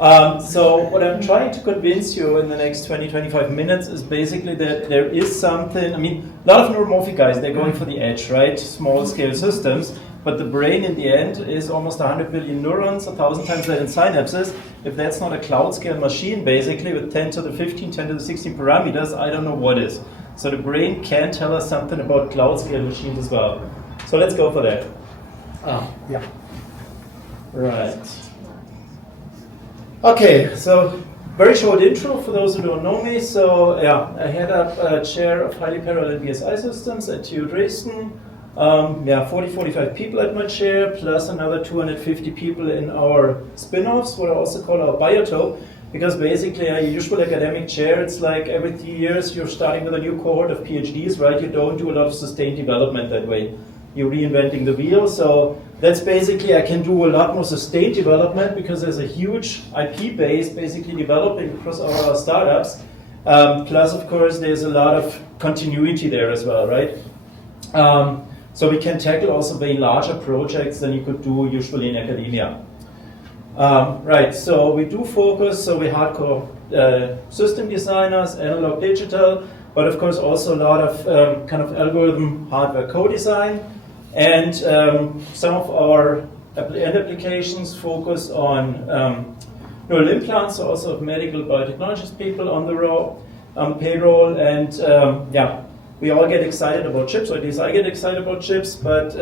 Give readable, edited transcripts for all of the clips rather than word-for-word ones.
So what I'm trying to convince you in the next 20-25 minutes is basically that there is something, I mean, a lot of neuromorphic guys, they're going for the edge, right? Small scale systems, but the brain in the end is almost 100 billion neurons, 1,000 times that in synapses. If that's not a cloud scale machine, basically, with 10 to the 15, 10 to the 16 parameters, I don't know what is. So the brain can tell us something about cloud scale machines as well. So let's go for that. Yeah. Right. Okay, so very short intro for those who don't know me. So yeah, I head up a chair of highly parallel BSI systems at TU Dresden. 40-45 people at my chair, plus another 250 people in our spin-offs, what I also call our biotope, because basically a usual academic chair, it's like every 3 years you're starting with a new cohort of PhDs, right? You don't do a lot of sustained development that way. You're reinventing the wheel, so that's basically, I can do a lot more sustained development because there's a huge IP base basically developing across our startups. Plus, of course, there's a lot of continuity there as well, right? So we can tackle also very larger projects than you could do usually in academia. Right, so we do focus, so we're hardcore system designers, analog digital, but of course also a lot of kind of algorithm hardware co-design. And some of our end applications focus on neural implants, so also of medical biotechnologies people on the payroll. And we all get excited about chips, or at least I get excited about chips. But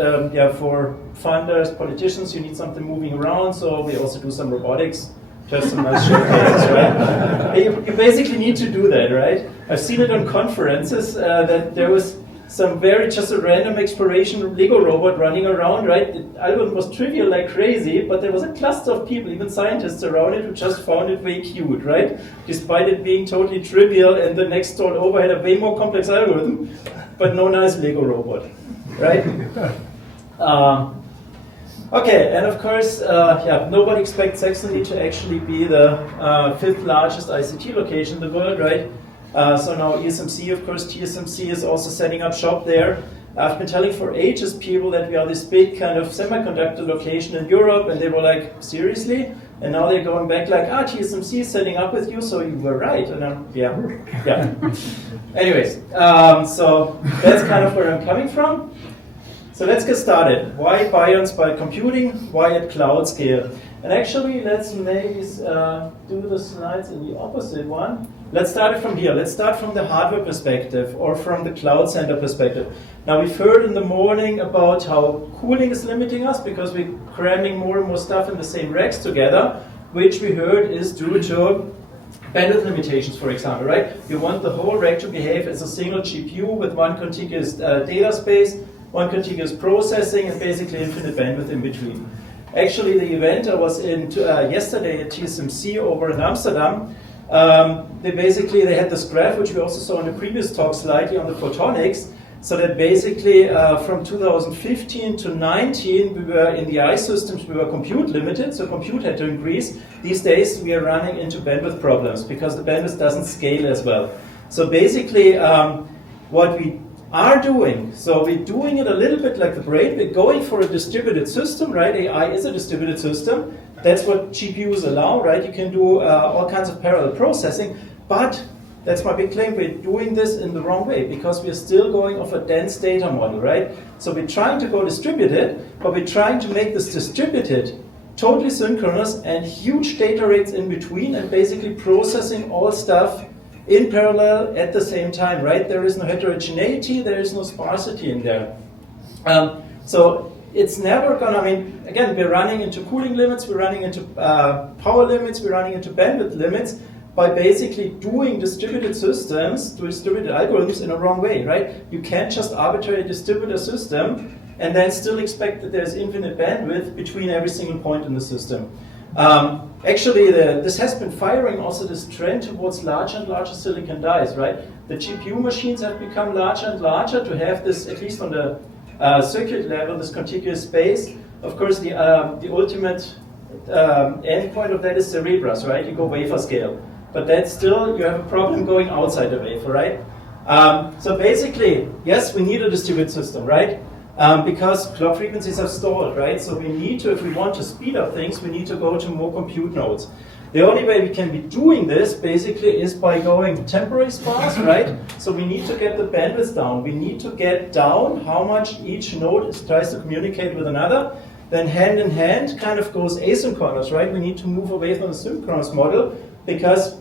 for funders, politicians, you need something moving around. So we also do some robotics, just some nice showcases, right? You basically need to do that, right? I've seen it on conferences that there was some just a random exploration Lego robot running around, right? The algorithm was trivial like crazy, but there was a cluster of people, even scientists around it, who just found it way cute, right? Despite it being totally trivial, and the next door over had a way more complex algorithm, but no nice Lego robot, right? Okay, and of course, nobody expects Saxony to actually be the 5th largest ICT location in the world, right? So now ESMC, of course, TSMC is also setting up shop there. I've been telling for ages people that we are this big kind of semiconductor location in Europe, and they were like, seriously? And now they're going back like, TSMC is setting up with you, so you were right. And yeah. Anyways, so that's kind of where I'm coming from. So let's get started. Why Bions by computing? Why at cloud scale? And actually, let's maybe do the slides in the opposite one. Let's start it from here. Let's start from the hardware perspective or from the cloud center perspective. Now, we've heard in the morning about how cooling is limiting us because we're cramming more and more stuff in the same racks together, which we heard is due to bandwidth limitations, for example, right? You want the whole rack to behave as a single GPU with one contiguous data space, one contiguous processing, and basically infinite bandwidth in between. Actually, the event I was in yesterday at TSMC over in Amsterdam, they had this graph, which we also saw in the previous talk slightly on the photonics, so that basically from 2015 to 19, we were in the I systems, we were compute limited, so compute had to increase. These days, we are running into bandwidth problems because the bandwidth doesn't scale as well. So basically, what we are doing, so we're doing it a little bit like the brain, we're going for a distributed system, right? AI is a distributed system. That's what GPUs allow, right? You can do all kinds of parallel processing, but that's my big claim, we're doing this in the wrong way because we're still going off a dense data model, right? So we're trying to go distributed, but we're trying to make this distributed totally synchronous and huge data rates in between and basically processing all stuff in parallel at the same time, right? There is no heterogeneity, there is no sparsity in there. So it's never gonna, again, we're running into cooling limits, we're running into power limits, we're running into bandwidth limits by basically doing distributed systems, distributed algorithms in a wrong way, right? You can't just arbitrarily distribute a system and then still expect that there's infinite bandwidth between every single point in the system. Actually, this has been firing also this trend towards larger and larger silicon dies, right? The GPU machines have become larger and larger to have this, at least on the circuit level, this contiguous space. Of course, the ultimate endpoint of that is Cerebras, right? You go wafer scale. But that's still, you have a problem going outside the wafer, right? So basically, yes, we need a distributed system, right? because clock frequencies are stalled, right? So we need to, if we want to speed up things, we need to go to more compute nodes. The only way we can be doing this basically is by going temporary sparse, right? So we need to get the bandwidth down. We need to get down how much each node tries to communicate with another. Then hand in hand kind of goes asynchronous, right? We need to move away from the synchronous model because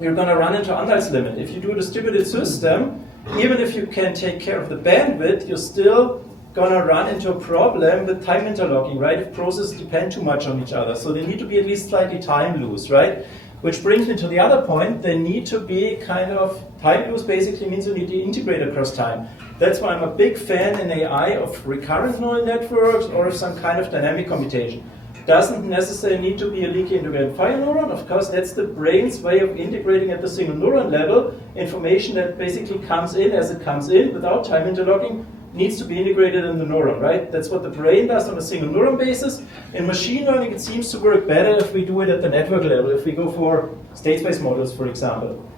you're going to run into Anhalt's limit. If you do a distributed system, even if you can take care of the bandwidth, you're still going to run into a problem with time interlocking, right? If processes depend too much on each other. So they need to be at least slightly time loose, right? Which brings me to the other point. They need to be kind of time loose basically means you need to integrate across time. That's why I'm a big fan in AI of recurrent neural networks or of some kind of dynamic computation. Doesn't necessarily need to be a leaky integrated file neuron. Of course, that's the brain's way of integrating at the single neuron level information that basically comes in as it comes in without time interlocking. Needs to be integrated in the neuron, right? That's what the brain does on a single neuron basis. In machine learning, it seems to work better if we do it at the network level, if we go for state space models, for example.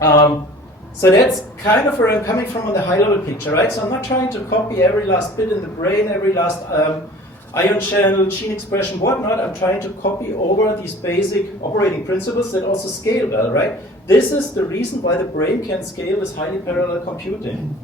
So that's kind of where I'm coming from on the high-level picture, right? So I'm not trying to copy every last bit in the brain, every last ion channel, gene expression, whatnot. I'm trying to copy over these basic operating principles that also scale well, right? This is the reason why the brain can scale with highly parallel computing.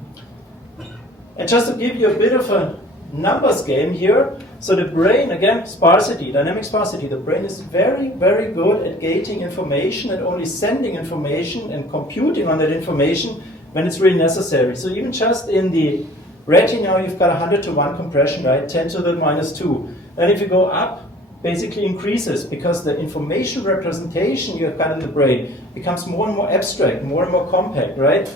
And just to give you a bit of a numbers game here, so the brain, again, sparsity, dynamic sparsity, the brain is very, very good at gating information and only sending information and computing on that information when it's really necessary. So even just in the retina, you've got 100 to 1 compression, right? 10 to the minus 2. And if you go up, basically increases because the information representation you've got in the brain becomes more and more abstract, more and more compact, right?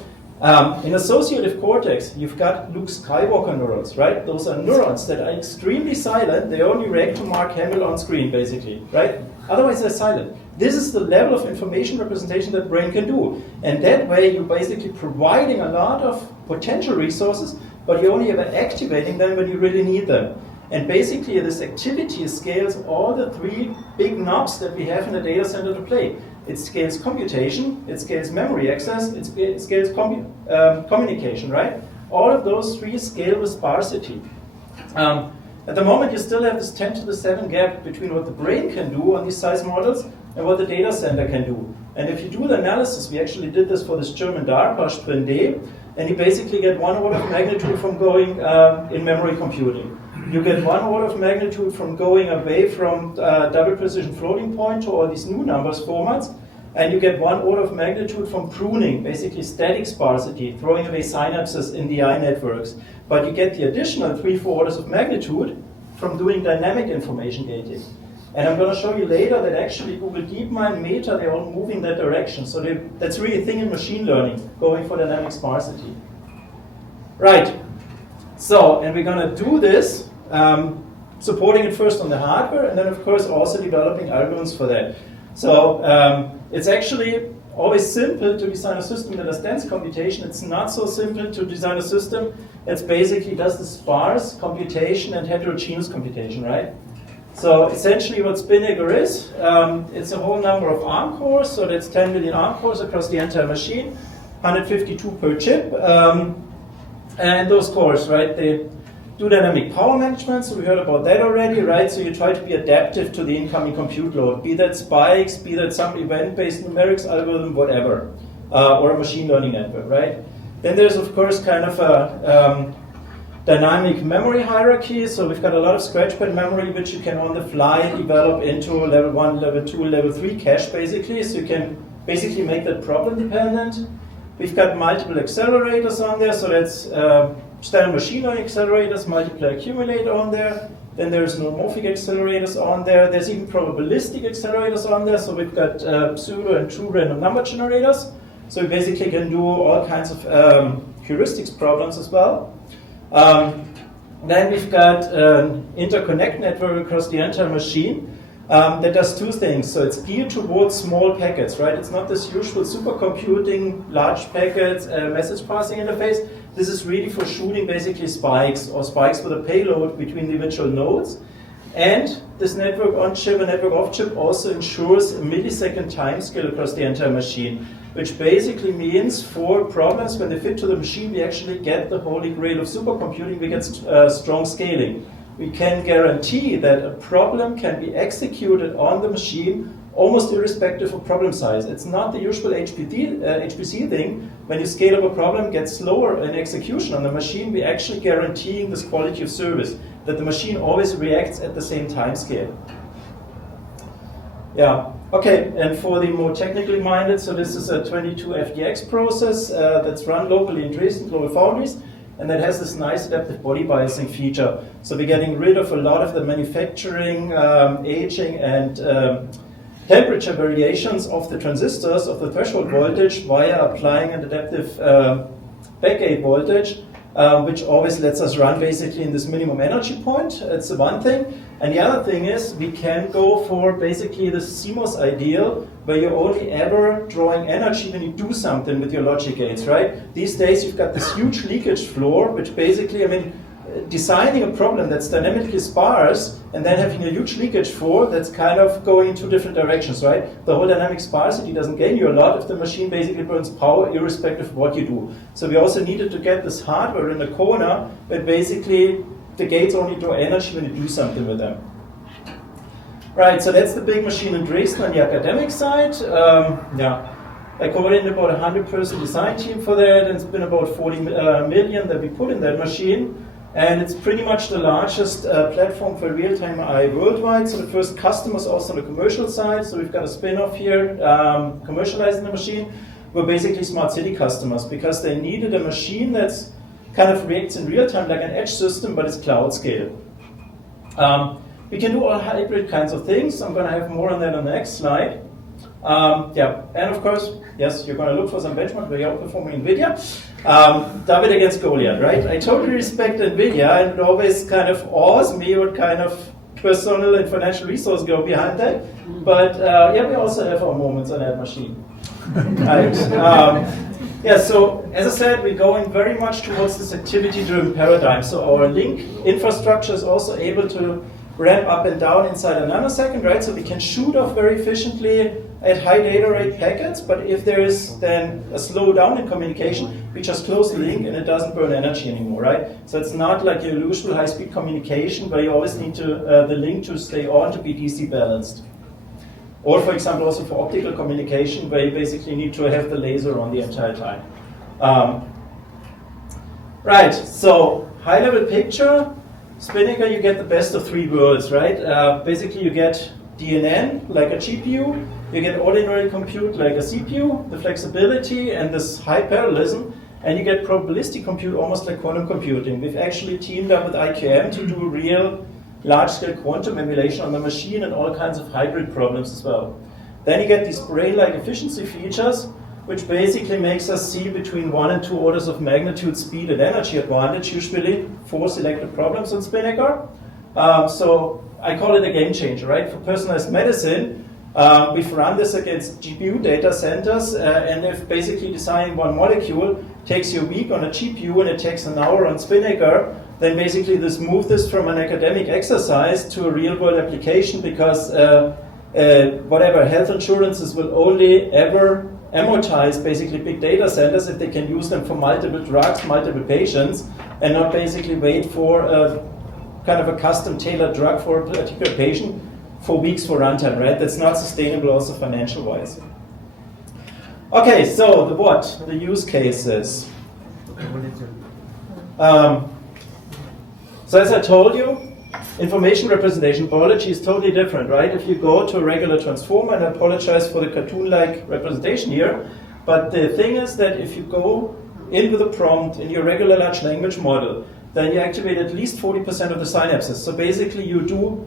In associative cortex, you've got Luke Skywalker neurons, right? Those are neurons that are extremely silent. They only react to Mark Hamill on screen, basically, right? Otherwise, they're silent. This is the level of information representation that brain can do. And that way, you're basically providing a lot of potential resources, but you're only ever activating them when you really need them. And basically, this activity scales all the three big knobs that we have in the data center to play. It scales computation, it scales memory access, it scales communication, right? All of those three scale with sparsity. At the moment, you still have this 10 to the 7 gap between what the brain can do on these size models and what the data center can do. And if you do the analysis, we actually did this for this German DARPA Twin-D, and you basically get 1 order of magnitude from going in memory computing. You get 1 order of magnitude from going away from double precision floating point to all these new numbers formats, and you get 1 order of magnitude from pruning, basically static sparsity, throwing away synapses in the eye networks. But you get the additional 3-4 orders of magnitude from doing dynamic information gating. And I'm going to show you later that actually Google DeepMind, Meta, they're all moving that direction. So that's really a thing in machine learning, going for dynamic sparsity. Right. So, and we're going to do this supporting it first on the hardware, and then of course also developing algorithms for that. So it's actually always simple to design a system that does dense computation. It's not so simple to design a system that basically does the sparse computation and heterogeneous computation, right? So essentially what Spinnaker is, it's a whole number of ARM cores, so that's 10 million ARM cores across the entire machine, 152 per chip, and those cores, right, they do dynamic power management, so we heard about that already, right? So you try to be adaptive to the incoming compute load, be that spikes, be that some event-based numerics algorithm, whatever, or a machine learning network, right? Then there's, of course, kind of a dynamic memory hierarchy, so we've got a lot of scratchpad memory, which you can on the fly develop into level 1, level 2, level 3 cache, basically, so you can basically make that problem dependent. We've got multiple accelerators on there, so that's standard machine learning accelerators, multiply accumulate on there. Then there's neuromorphic accelerators on there. There's even probabilistic accelerators on there. So we've got pseudo and true random number generators. So we basically can do all kinds of heuristics problems as well. Then we've got an interconnect network across the entire machine that does two things. So it's geared towards small packets, right? It's not this usual supercomputing, large packets, message passing interface. This is really for shooting basically spikes or spikes with a payload between the individual nodes. And this network on chip and network off chip also ensures a millisecond time scale across the entire machine, which basically means for problems when they fit to the machine, we actually get the holy grail of supercomputing, we get strong scaling. We can guarantee that a problem can be executed on the machine almost irrespective of problem size. It's not the usual HPC thing. When you scale up a problem, it gets slower in execution on the machine. We're actually guaranteeing this quality of service, that the machine always reacts at the same time scale. Yeah, okay, and for the more technically minded, so this is a 22 FDX process that's run locally in Dresden, Global Foundries, and that has this nice adaptive body biasing feature. So we're getting rid of a lot of the manufacturing, aging, and temperature variations of the transistors, of the threshold voltage, via applying an adaptive backgate voltage, which always lets us run basically in this minimum energy point. It's the one thing. And the other thing is we can go for basically the CMOS ideal, where you're only ever drawing energy when you do something with your logic gates, right? These days you've got this huge leakage floor, which basically, I mean, designing a problem that's dynamically sparse and then having a huge leakage floor that's kind of going in two different directions, right? The whole dynamic sparsity doesn't gain you a lot if the machine basically burns power irrespective of what you do. So we also needed to get this hardware in the corner where basically the gates only draw energy when you do something with them. Right, so that's the big machine in Dresden on the academic side. I coordinated about a 100-person design team for that, and it's been about 40 million that we put in that machine. And it's pretty much the largest platform for real-time AI worldwide. So the first customers also on the commercial side. So we've got a spin-off here, commercializing the machine. We're basically smart city customers because they needed a machine that's kind of reacts in real time like an edge system, but it's cloud scale. We can do all hybrid kinds of things. I'm going to have more on that on the next slide. And of course, yes, you're going to look for some benchmark where you're outperforming NVIDIA. David against Goliath, right? I totally respect NVIDIA, and it always kind of awes me what kind of personal and financial resources go behind that. But we also have our moments on that machine. Right. So as I said, we're going very much towards this activity-driven paradigm. So our link infrastructure is also able to ramp up and down inside a nanosecond, right? So we can shoot off very efficiently at high data rate packets, but if there is then a slowdown in communication, we just close the link and it doesn't burn energy anymore, right? So it's not like your usual high-speed communication where you always need to the link to stay on to be DC balanced. Or for example, also for optical communication, where you basically need to have the laser on the entire time. Right, so high-level picture. Spinnaker, you get the best of three worlds, right? Basically, you get DNN, like a GPU. You get ordinary compute, like a CPU, the flexibility and this high parallelism. And you get probabilistic compute, almost like quantum computing. We've actually teamed up with IQM to do real large-scale quantum emulation on the machine and all kinds of hybrid problems as well. Then you get these brain-like efficiency features, which basically makes us see between 1 and 2 orders of magnitude speed and energy advantage, usually for selected problems on Spinnaker. So I call it a game changer, right? For personalized medicine, we've run this against GPU data centers, and if basically designing one molecule takes you a week on a GPU and it takes an hour on Spinnaker, then basically move this from an academic exercise to a real-world application, because whatever health insurances will only ever amortize basically big data centers if they can use them for multiple drugs, multiple patients, and not basically wait for a kind of a custom tailored drug for a particular patient for weeks for runtime, right? That's not sustainable also financial wise. Okay, so the use cases. So as I told you, information representation biology is totally different, right? If you go to a regular transformer, and I apologize for the cartoon-like representation here, but the thing is that if you go in with a prompt in your regular large language model, then you activate at least 40% of the synapses. So basically you do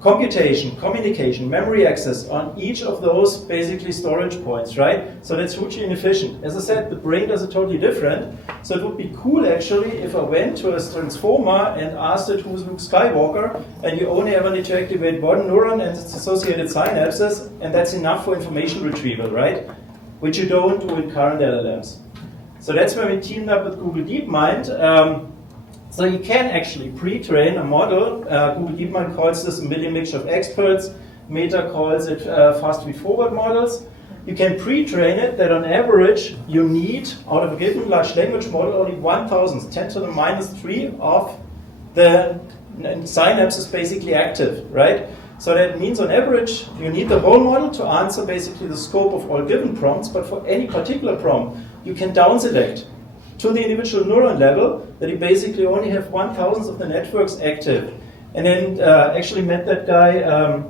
computation, communication, memory access on each of those basically storage points, right? So that's hugely inefficient. As I said, the brain does it totally different. So it would be cool actually if I went to a transformer and asked it who's Luke Skywalker, and you only ever need to activate one neuron and its associated synapses, and that's enough for information retrieval, right? Which you don't do in current LLMs. So that's where we teamed up with Google DeepMind. So you can actually pre-train a model. Google DeepMind calls this a million mixture of experts. Meta calls it fast feed-forward models. You can pre-train it that on average you need, out of a given large language model, only 1,000, 10 to the minus 3 of the synapses basically active, right? So that means on average you need the whole model to answer basically the scope of all given prompts, but for any particular prompt you can down select to the individual neuron level that you basically only have 1,000 of the networks active. And then actually met that guy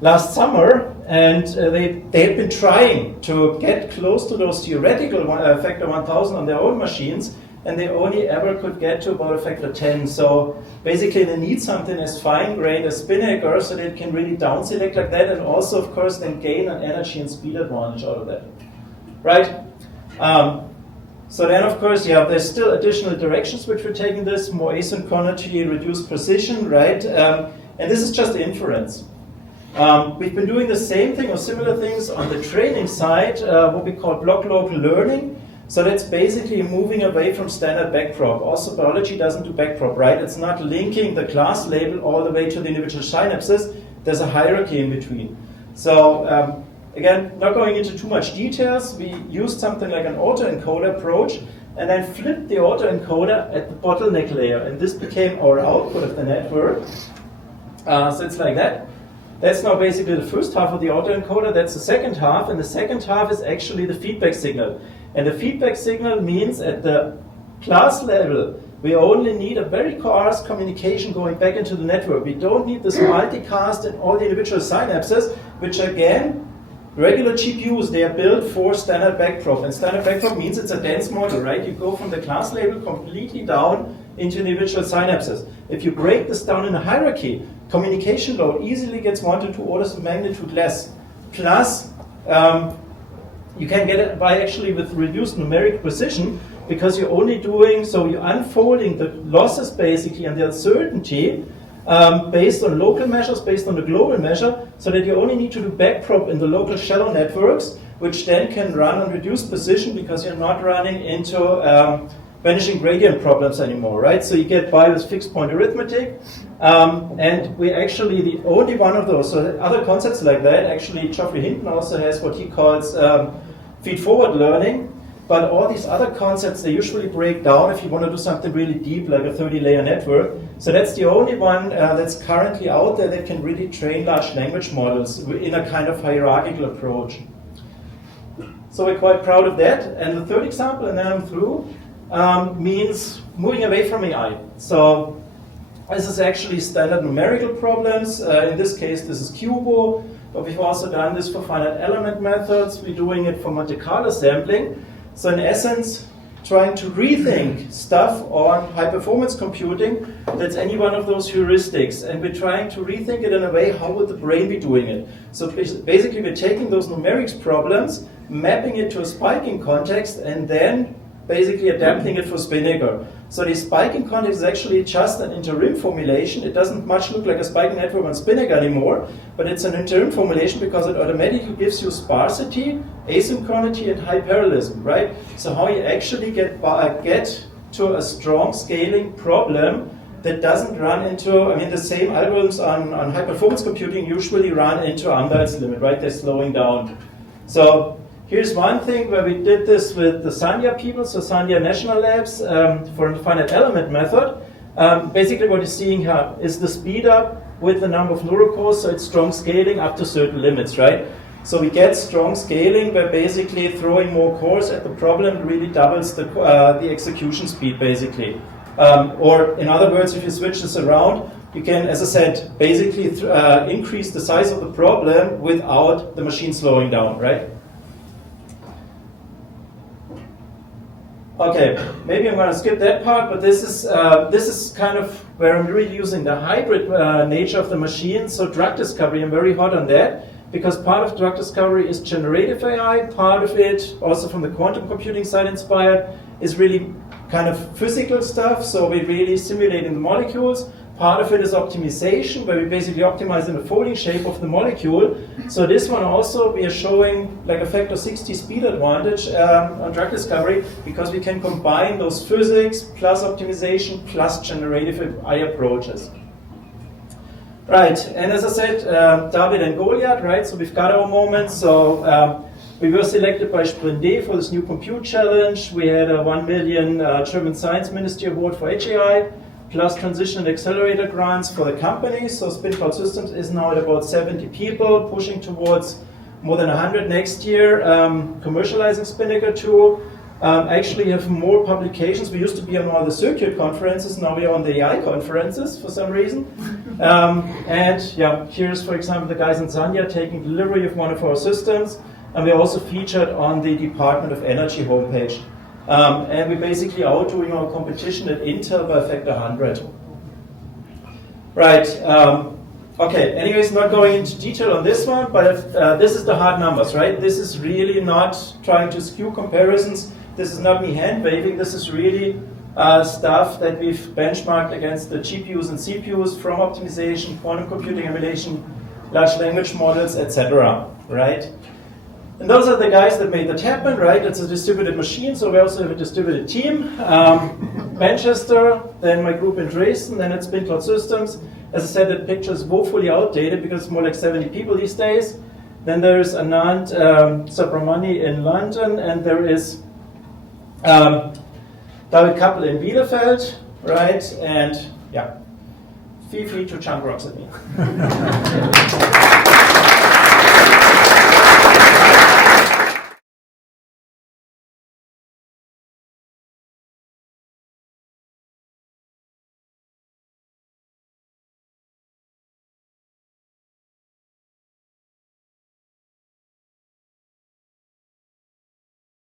last summer, and they had been trying to get close to those theoretical factor 1,000 on their own machines, and they only ever could get to about a factor 10. So basically they need something as fine-grained as Spinnaker so they can really down select like that, and also of course then gain an energy and speed advantage out of that, right? So then, of course, yeah, there's still additional directions which we're taking this, more asynchronity, reduced precision, right? And this is just inference. We've been doing the same thing or similar things on the training side, what we call block local learning. So that's basically moving away from standard backprop. Also, biology doesn't do backprop, right? It's not linking the class label all the way to the individual synapses. There's a hierarchy in between. So, again, not going into too much details, we used something like an autoencoder approach and then flipped the autoencoder at the bottleneck layer, and this became our output of the network. So it's like that. That's now basically the first half of the autoencoder, that's the second half, and the second half is actually the feedback signal. And the feedback signal means at the class level, we only need a very coarse communication going back into the network. We don't need this multicast in all the individual synapses, which again, regular GPUs, they are built for standard backprop, and standard backprop means it's a dense model, right? You go from the class label completely down into individual synapses. If you break this down in a hierarchy, communication load easily gets 1 to 2 orders of magnitude less. Plus, you can get it by actually with reduced numeric precision, because you're only doing, so you're unfolding the losses basically and the uncertainty based on local measures, based on the global measure, so that you only need to do backprop in the local shallow networks, which then can run on reduced precision because you're not running into vanishing gradient problems anymore, right? So you get by with fixed point arithmetic, and we're actually the only one of those. So other concepts like that, actually Geoffrey Hinton also has what he calls feed-forward learning. But all these other concepts, they usually break down if you want to do something really deep, like a 30-layer network. So that's the only one that's currently out there that can really train large language models in a kind of hierarchical approach. So we're quite proud of that. And the third example, and then I'm through, means moving away from AI. So this is actually standard numerical problems. In this case, this is QUBO, but we've also done this for finite element methods. We're doing it for Monte Carlo sampling. So in essence, trying to rethink stuff on high-performance computing, that's any one of those heuristics. And we're trying to rethink it in a way, how would the brain be doing it? So basically, we're taking those numerics problems, mapping it to a spiking context, and then basically adapting it for Spinnaker. So the spiking context is actually just an interim formulation. It doesn't much look like a spiking network on Spinnaker anymore, but it's an interim formulation because it automatically gives you sparsity, asynchronity, and high parallelism, right? So how you actually get to a strong scaling problem that doesn't run into, I mean, the same algorithms on high performance computing usually run into Amdahl's limit, right? They're slowing down. So here's one thing where we did this with the Sanya people, so Sanya National Labs for the finite element method. Basically what you're seeing here is the speed up with the number of neurocores, so it's strong scaling up to certain limits, right? So we get strong scaling by basically throwing more cores at the problem really doubles the execution speed basically. Or in other words, if you switch this around, you can, as I said, basically increase the size of the problem without the machine slowing down, right? Okay, maybe I'm going to skip that part, but this is kind of where I'm really using the hybrid nature of the machine. So drug discovery, I'm very hot on that, because part of drug discovery is generative AI, part of it, also from the quantum computing side inspired, is really kind of physical stuff. So we're really simulating the molecules, Part of it is optimization, where we basically optimize in the folding shape of the molecule. So this one also, we are showing like a factor 60 speed advantage on drug discovery, because we can combine those physics plus optimization plus generative AI approaches. Right, and as I said, David and Goliath, right? So we've got our moments. So we were selected by Spinnaker2 for this new compute challenge. We had a 1 million German Science Ministry award for HAI, plus transition and accelerator grants for the company. So Spinnaker2 Systems is now at about 70 people, pushing towards more than 100 next year, commercializing Spinnaker2. Actually have more publications. We used to be on all the circuit conferences, now we are on the AI conferences for some reason. And yeah, here's for example the guys in Zanya taking delivery of one of our systems, and we're also featured on the Department of Energy homepage. And we're basically outdoing our competition at Intel by a factor 100. Right, okay, anyways, not going into detail on this one, but this is the hard numbers, right? This is really not trying to skew comparisons. This is not me hand-waving, this is really stuff that we've benchmarked against the GPUs and CPUs from optimization, quantum computing emulation, large language models, etc., right? And those are the guys that made that happen, right? It's a distributed machine, so we also have a distributed team. Manchester, then my group in Dresden, then at Spinnaker2 Systems. As I said, that picture is woefully outdated because it's more like 70 people these days. Then there's Anand Subramani in London, and there is David Kappel in Bielefeld, right? And yeah, feel free to chunk rocks at me.